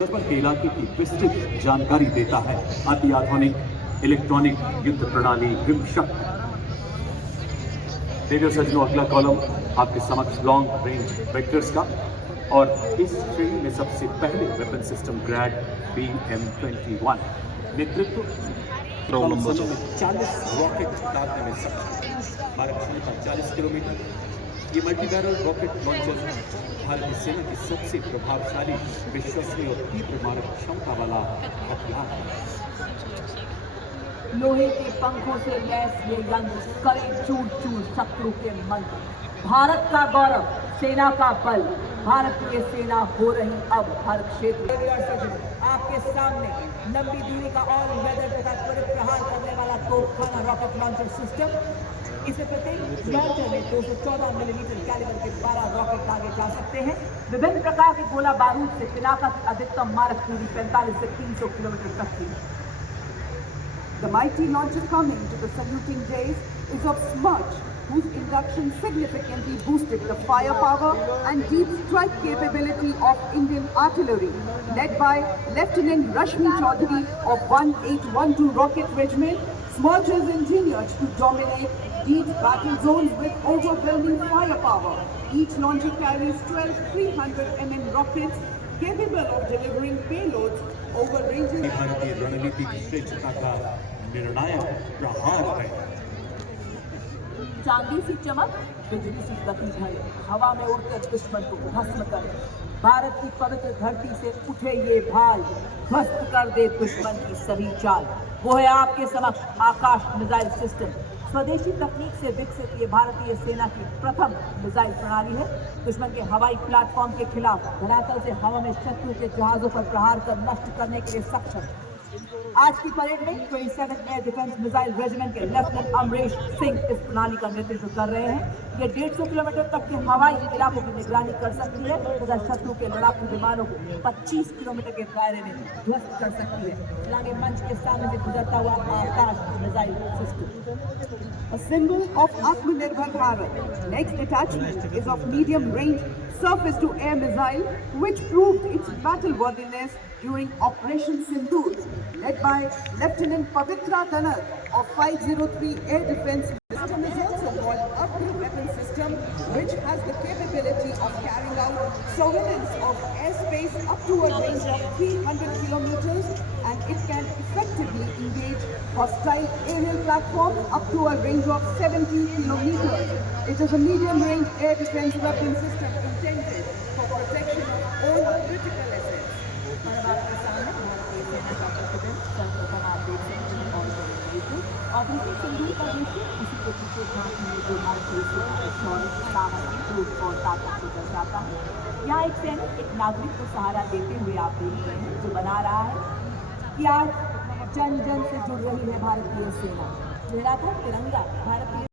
पर के इलाके की विस्तृत जानकारी देता है। अति आधुनिक इलेक्ट्रॉनिक युद्ध प्रणाली विमशक। रेडियो सज्जनों, अगला कॉलम आपके समक्ष लॉन्ग रेंज वेक्टर्स का, और इस श्रेणी में सबसे पहले वेपन सिस्टम ग्रैड BM-21 नेतृत्व 40 रॉकेट दागने में सक्षम। भारत क्षमता 40 किलोमीटर। ये मल्टी बैरल रॉकेट लॉन्चर भारतीय सेना की सबसे प्रभावशाली, विश्वसनीय और तीव्र मारक क्षमता वाला हथियार है। लोहे के पंखों से लैस ये यंत्र करे चूर चूर शत्रु के मंत्र। भारत का गौरव, सेना का बल, भारतीय सेना हो रही अब हर क्षेत्र। आपके सामने लंबी दूरी का ऑल वेदर तथा त्वरित प्रहार करने वाला तोपखाना रॉकेट लॉन्चर सिस्टम। इसे प्रत्येक लॉन्चर में 214 मिलीमीटर कैलिबर के 12 रॉकेट दागे जा सकते हैं। विभिन्न प्रकार के गोला बारूद से पिनाका की अधिकतम मारक दूरी 45 से 300 किलोमीटर तक की। The mighty launcher coming to the saluting days is of Smuch, whose induction significantly boosted the firepower and deep strike capability of Indian artillery, led by Lieutenant Rashmi Chaudhary of 1812 Rocket Regiment. Smuch is engineered to dominate deep battle zones with overwhelming firepower. Each launcher carries 12 300 mm rockets capable of delivering payloads over ranges. भारतीय रणनीति की श्रेष्ठता का निर्णायक प्रहार है। चांदी सी चमक, बिजली सी गति भरे, हवा में उड़कर दुश्मन को भस्म करे। भारत की पवित्र धरती से उठे ये भाल, ध्वस्त कर दे दुश्मन की सभी चाल। वो है आपके समक्ष आकाश मिसाइल सिस्टम। स्वदेशी तकनीक से विकसित ये भारतीय सेना की प्रथम मिसाइल प्रणाली है। दुश्मन के हवाई प्लेटफॉर्म के खिलाफ धरातल से हवा में शत्रु के जहाजों पर प्रहार कर नष्ट करने के लिए सक्षम। आज की परेड में 27 एयर डिफेंस मिसाइल रेजिमेंट के लेफ्टिनेंट अमरेश सिंह इस प्रणाली का नेतृत्व कर रहे हैं। ये 150 किलोमीटर तक के हवाई इलाकों की निगरानी कर सकती है तथा शत्रु के लड़ाकू विमानों को 25 किलोमीटर के दायरे में ध्वस्त कर सकती है। आगे मंच के सामने से गुजरता हुआ Akash missile system. A symbol of Atmanirbhar Bharat. Next detachment is of medium-range surface-to-air missile, which proved its battle-worthiness during Operation Sindoor, led by Lieutenant Pavitra Dhanak of 503 Air Defence. The system is also called Agni Weapon System, which has the capability of carrying out surveillance of airspace up to a range of 300 kilometers, and it can effectively engage hostile aerial platforms up to a range of 70 kilometers. It is a medium-range air defense weapon system intended for protection of all critical assets. Operation Sindoor का दृश्य इसी के पीछे झांकी में जो भारतीय सेना के शौर्य, साहस, क्रोध और ताकत को दर्शाता है। यहाँ एक सैनिक एक नागरिक को सहारा देते हुए आप देख रहे हैं, जो बना रहा है कि आज जन जन से जुड़ रही है भारतीय सेना। लहराता तिरंगा भारतीय